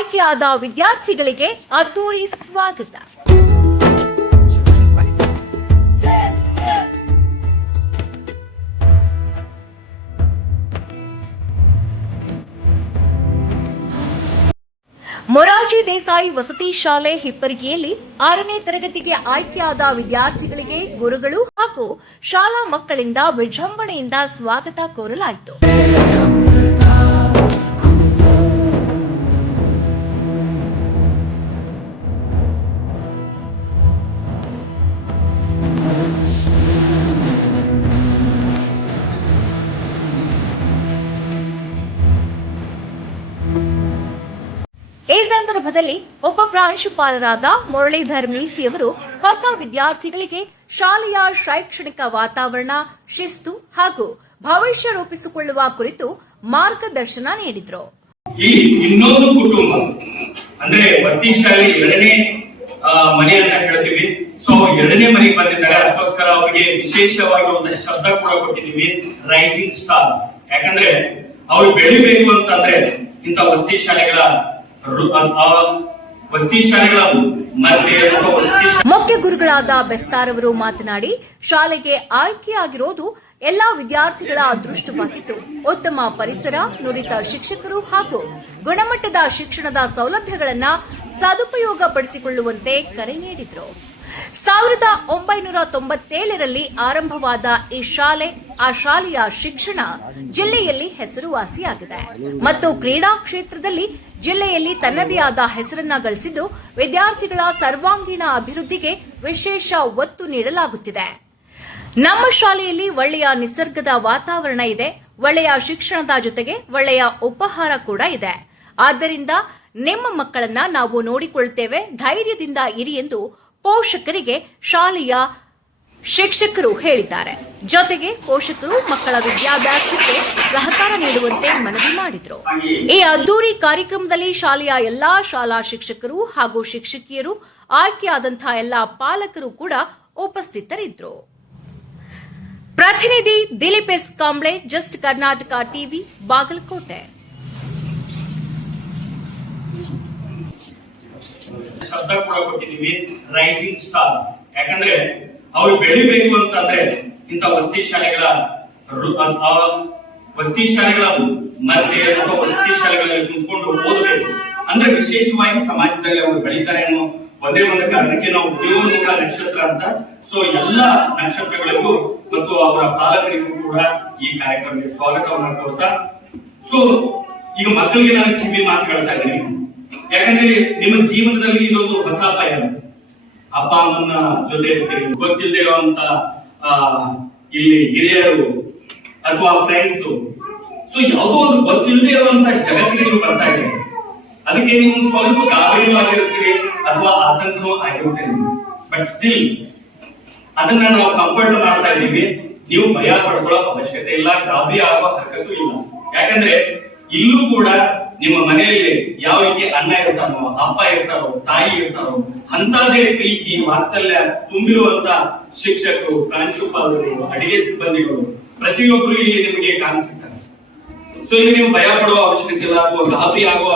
ಆಯ್ಕೆಯಾದ ವಿದ್ಯಾರ್ಥಿಗಳಿಗೆ ಅದ್ದೂರಿ ಸ್ವಾಗತ. ಮೊರಾರ್ಜಿ ದೇಸಾಯಿ ವಸತಿ ಶಾಲೆ ಹಿಪ್ಪರಿಗೆಯಲ್ಲಿ 6ನೇ ತರಗತಿಗೆ ಆಯ್ಕೆಯಾದ ವಿದ್ಯಾರ್ಥಿಗಳಿಗೆ ಗುರುಗಳು ಹಾಗೂ ಶಾಲಾ ಮಕ್ಕಳಿಂದ ವಿಜೃಂಭಣೆಯಿಂದ ಸ್ವಾಗತ ಕೋರಲಾಯಿತು. ಈ ಸಂದರ್ಭದಲ್ಲಿ ಉಪ ಪ್ರಾಂಶುಪಾಲರಾದ ಮುರಳೀಧರ್ ಮೀಸಿಯವರು ಹೊಸ ವಿದ್ಯಾರ್ಥಿಗಳಿಗೆ ಶಾಲೆಯ ಶೈಕ್ಷಣಿಕ ವಾತಾವರಣ, ಶಿಸ್ತು ಹಾಗೂ ಭವಿಷ್ಯ ರೂಪಿಸಿಕೊಳ್ಳುವ ಕುರಿತು ಮಾರ್ಗದರ್ಶನ ನೀಡಿದರು. ಇನ್ನೊಂದು ಕುಟುಂಬ ಅಂದ್ರೆ ವಸತಿ ಶಾಲೆ ಎರಡನೇ ಮನೆ ಅಂತ ಹೇಳ್ತೀವಿ. ಸೊ ಎರಡನೇ ಮನೆಗೆ ಬಂದಿದ್ದಾರೆ, ಅದಕ್ಕೋಸ್ಕರ ಅವರಿಗೆ ವಿಶೇಷವಾಗಿ ಒಂದು ಶಬ್ದ ಕೂಡ ಕೊಟ್ಟಿದ್ದೀವಿ, ರೈಸಿಂಗ್ ಸ್ಟಾರ್ಸ್. ಯಾಕಂದ್ರೆ ಅವ್ರು ಬೆಳಿಬೇಕು ಅಂತಂದ್ರೆ ಇಂಥ ವಸತಿ ಶಾಲೆಗಳ ಮುಖ್ಯ ಗುರುಗಳಾದ ಬೆಸ್ತಾರ್ ಅವರು ಮಾತನಾಡಿ, ಶಾಲೆಗೆ ಆಯ್ಕೆಯಾಗಿರೋದು ಎಲ್ಲಾ ವಿದ್ಯಾರ್ಥಿಗಳ ಅದೃಷ್ಟವಾಗಿದ್ದು, ಉತ್ತಮ ಪರಿಸರ, ನುರಿತ ಶಿಕ್ಷಕರು ಹಾಗೂ ಗುಣಮಟ್ಟದ ಶಿಕ್ಷಣದ ಸೌಲಭ್ಯಗಳನ್ನು ಸದುಪಯೋಗಪಡಿಸಿಕೊಳ್ಳುವಂತೆ ಕರೆ ನೀಡಿದರು. 1997ರಲ್ಲಿ ಆರಂಭವಾದ ಈ ಶಾಲೆ, ಆ ಶಾಲೆಯ ಶಿಕ್ಷಣ ಜಿಲ್ಲೆಯಲ್ಲಿ ಹೆಸರುವಾಸಿಯಾಗಿದೆ ಮತ್ತು ಕ್ರೀಡಾ ಕ್ಷೇತ್ರದಲ್ಲಿ ಜಿಲ್ಲೆಯಲ್ಲಿ ತನ್ನದೇ ಆದ ಹೆಸರನ್ನ ಗಳಿಸಿದ್ದು, ವಿದ್ಯಾರ್ಥಿಗಳ ಸರ್ವಾಂಗೀಣ ಅಭಿವೃದ್ಧಿಗೆ ವಿಶೇಷ ಒತ್ತು ನೀಡಲಾಗುತ್ತಿದೆ. ನಮ್ಮ ಶಾಲೆಯಲ್ಲಿ ಒಳ್ಳೆಯ ನಿಸರ್ಗದ ವಾತಾವರಣ ಇದೆ, ಒಳ್ಳೆಯ ಶಿಕ್ಷಣದ ಜೊತೆಗೆ ಒಳ್ಳೆಯ ಉಪಹಾರ ಕೂಡ ಇದೆ. ಆದ್ದರಿಂದ ನಿಮ್ಮ ಮಕ್ಕಳನ್ನ ನಾವು ನೋಡಿಕೊಳ್ಳುತ್ತೇವೆ, ಧೈರ್ಯದಿಂದ ಇರಿ ಎಂದು ಪೋಷಕರಿಗೆ ಶಾಲೆಯ ಶಿಕ್ಷಕರು ಹೇಳಿದ್ದಾರೆ. ಜೊತೆಗೆ ಪೋಷಕರು ಮಕ್ಕಳ ವಿದ್ಯಾಭ್ಯಾಸಕ್ಕೆ ಸಹಕಾರ ನೀಡುವಂತೆ ಮನವಿ ಮಾಡಿದರು. ಈ ಅದ್ದೂರಿ ಕಾರ್ಯಕ್ರಮದಲ್ಲಿ ಶಾಲೆಯ ಎಲ್ಲಾ ಶಾಲಾ ಶಿಕ್ಷಕರು ಹಾಗೂ ಶಿಕ್ಷಕಿಯರು, ಆಯ್ಕೆಯಾದಂತಹ ಎಲ್ಲಾ ಪಾಲಕರು ಕೂಡ ಉಪಸ್ಥಿತರಿದ್ದರು. ಪ್ರತಿನಿಧಿ Dilip S Kamble, just Karnataka TV, Bagalkot. ಶಬ್ದ ಕೂಡ ಕೊಟ್ಟಿದ್ದೀವಿ, ರೈಸಿಂಗ್ ಸ್ಟಾರ್ಸ್. ಯಾಕಂದ್ರೆ ಅವ್ರು ಬೆಳಿಬೇಕು ಅಂತಂದ್ರೆ ಇಂಥ ವಸತಿ ಶಾಲೆಗಳ ಮಧ್ಯೆ ಅಥವಾ ವಸತಿ ಶಾಲೆಗಳಲ್ಲಿ ಕುಂತ್ಕೊಂಡು ಓದಬೇಕು ಅಂದ್ರೆ ವಿಶೇಷವಾಗಿ ಸಮಾಜದಲ್ಲಿ ಅವರು ಬೆಳೀತಾರೆ ಅನ್ನೋ ಒಂದೇ ಒಂದು ಕಾರಣಕ್ಕೆ ನಾವು ದೇವಮುಖ ನಕ್ಷತ್ರ ಅಂತ, ಸೊ ಎಲ್ಲ ನಕ್ಷತ್ರಗಳಿಗೂ ಮತ್ತು ಅವರ ಪಾಲಕರಿಗೂ ಕೂಡ ಈ ಕಾರ್ಯಕ್ರಮಕ್ಕೆ ಸ್ವಾಗತವನ್ನ ಕೋರ್ತಾ, ಸೊ ಈಗ ಮಕ್ಕಳಿಗೆ ನಾನು ಕಿವಿ ಮಾತು ಹೇಳ್ತಾ ಇದ್ದೀನಿ. ಯಾಕಂದ್ರೆ ನಿಮ್ಮ ಜೀವನದಲ್ಲಿ ಇದೊಂದು ಹೊಸ ಪಯ. ಅಪ್ಪ ಅಮ್ಮನ ಜೊತೆ ಇರ್ತೀರಿ, ಗೊತ್ತಿಲ್ಲದೆ ಇರುವಂತ ಇಲ್ಲಿ ಹಿರಿಯರು ಅಥವಾ ಫ್ರೆಂಡ್ಸ್, ಸೊ ಯಾವುದೋ ಒಂದು ಗೊತ್ತಿಲ್ಲದೆ ಇರುವಂತ ಜಗತ್ತಿಗೆ ನೀವು ಬರ್ತಾ ಇದ್ದೀರಿ. ಅದಕ್ಕೆ ನೀವು ಸ್ವಲ್ಪ ಗಾಬರಿನೂ ಆಗಿರ್ತೀರಿ ಅಥವಾ ಆತಂಕನೂ ಆಗಿರ್ತೀರಿ. ಬಟ್ ಸ್ಟಿಲ್ ಅದನ್ನ ನಾವು ಕಂಫರ್ಟ್ ಮಾಡ್ತಾ ಇದ್ದೀವಿ. ನೀವು ಭಯ ಪಡ್ಕೊಳ್ಳೋ ಅವಶ್ಯಕತೆ ಇಲ್ಲ, ಗಾಬರಿ ಆಗುವ ಹರಕತ್ತು ಇಲ್ಲ. ಯಾಕಂದ್ರೆ ಇಲ್ಲೂ ಕೂಡ ನಿಮ್ಮ ಮನೆಯಲ್ಲಿ ಯಾವ ರೀತಿ ಅಣ್ಣ ಇರ್ತಾರೋ, ಅಪ್ಪ ಇರ್ತಾರೋ, ತಾಯಿ ಇರ್ತಾರೋ, ಅಂತದೇ ಪ್ರೀತಿ ವಾತ್ಸಲ್ಯ ತುಂಬಿರುವಂತ ಶಿಕ್ಷಕರು, ಪ್ರಾಂಶುಪಾಲರು, ಅಡಿಗೆ ಸಿಬ್ಬಂದಿಗಳು ಪ್ರತಿಯೊಬ್ಬರು ಇಲ್ಲಿ ನಿಮಗೆ ಕಾಣಿಸುತ್ತಾರೆ. ಸೊ ಇಲ್ಲಿ ನೀವು ಭಯ ಪಡುವ ಅವಶ್ಯಕತೆ ಇಲ್ಲ ಅಥವಾ ಗಾಬರಿ ಆಗುವ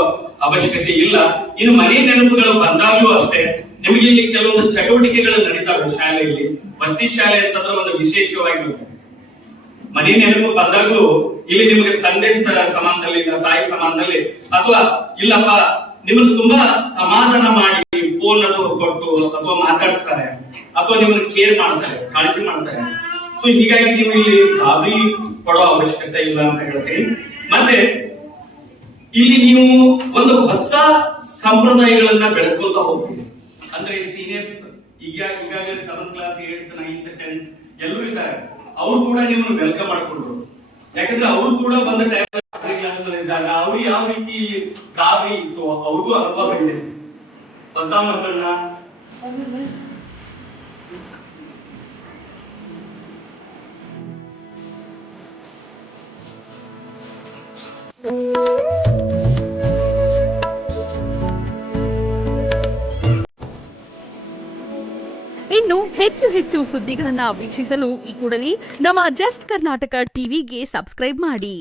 ಅವಶ್ಯಕತೆ ಇಲ್ಲ. ಇನ್ನು ಮನೆ ನೆನಪುಗಳು ಬಂದಾಗಲೂ ಅಷ್ಟೇ, ನಿಮಗೆ ಇಲ್ಲಿ ಕೆಲವೊಂದು ಚಟುವಟಿಕೆಗಳು ನಡೀತಾವೆ ಶಾಲೆಯಲ್ಲಿ. ವಸತಿ ಶಾಲೆ ಅಂತಂದ್ರೆ ಒಂದು ವಿಶೇಷವಾಗಿರುತ್ತೆ. ಮನೆ ನೆನಪು ಬಂದಾಗಲೂ ಇಲ್ಲಿ ನಿಮಗೆ ತಂದೆ ಸಮಾನದಲ್ಲಿ, ತಾಯಿ ಸಮಾನದಲ್ಲಿ, ಅಥವಾ ಇಲ್ಲಪ್ಪ ನಿಮ್ಮನ್ನು ತುಂಬಾ ಸಮಾಧಾನ ಮಾಡಿ ಫೋನ್ ಅದು ಕೊಟ್ಟು ಅಥವಾ ಮಾತಾಡಿಸ್ತಾರೆ ಅಥವಾ ನಿಮ್ಮನ್ನು ಕೇರ್ ಮಾಡ್ತಾರೆ, ಕಾಳಜಿ ಮಾಡ್ತಾರೆ. ಸೊ ಹೀಗಾಗಿ ನೀವು ಇಲ್ಲಿ ಗಾಬರಿ ಪಡೋ ಅವಶ್ಯಕತೆ ಇಲ್ಲ ಅಂತ ಹೇಳ್ತೀನಿ. ಮತ್ತೆ ಇಲ್ಲಿ ನೀವು ಒಂದು ಹೊಸ ಸಂಪ್ರದಾಯಗಳನ್ನ ಬೆಳೆಸ್ಕೊಳ್ತಾ ಹೋಗ್ತೀವಿ. ಅಂದ್ರೆ ಸೀನಿಯರ್ಸ್ ಈಗಾಗಲೇ 7th class, 8th, 9th, 10th ಎಲ್ಲರೂ ಇದ್ದಾರೆ. ಅವ್ರು ಕೂಡ ನಿಮ್ಮನ್ನು ವೆಲ್ಕಮ್ ಮಾಡ್ಕೊಂಡ್ರು. ಯಾಕಂದ್ರೆ ಅವ್ರು ಕೂಡ ಬಂದ ಟೈಮ್ ಕ್ಲಾಸ್ ನಲ್ಲಿ ಇದ್ದಾಗ ಅವ್ರು ಯಾವ ರೀತಿ ಗಾಬರಿ ಇತ್ತು ಅವ್ರಿಗೂ ಅನುಭವ ಇದೆ. ಹೊಸ ಮಕ್ಕಳನ್ನ ಇನ್ನು ಹೆಚ್ಚು ಸುದ್ದಿಗಳನ್ನು ವೀಕ್ಷಿಸಲು ಈ ಕೂಡಲೇ ನಮ್ಮ ಜಸ್ಟ್ ಕರ್ನಾಟಕ ಟಿವಿಗೆ ಸಬ್ಸ್ಕ್ರೈಬ್ ಮಾಡಿ.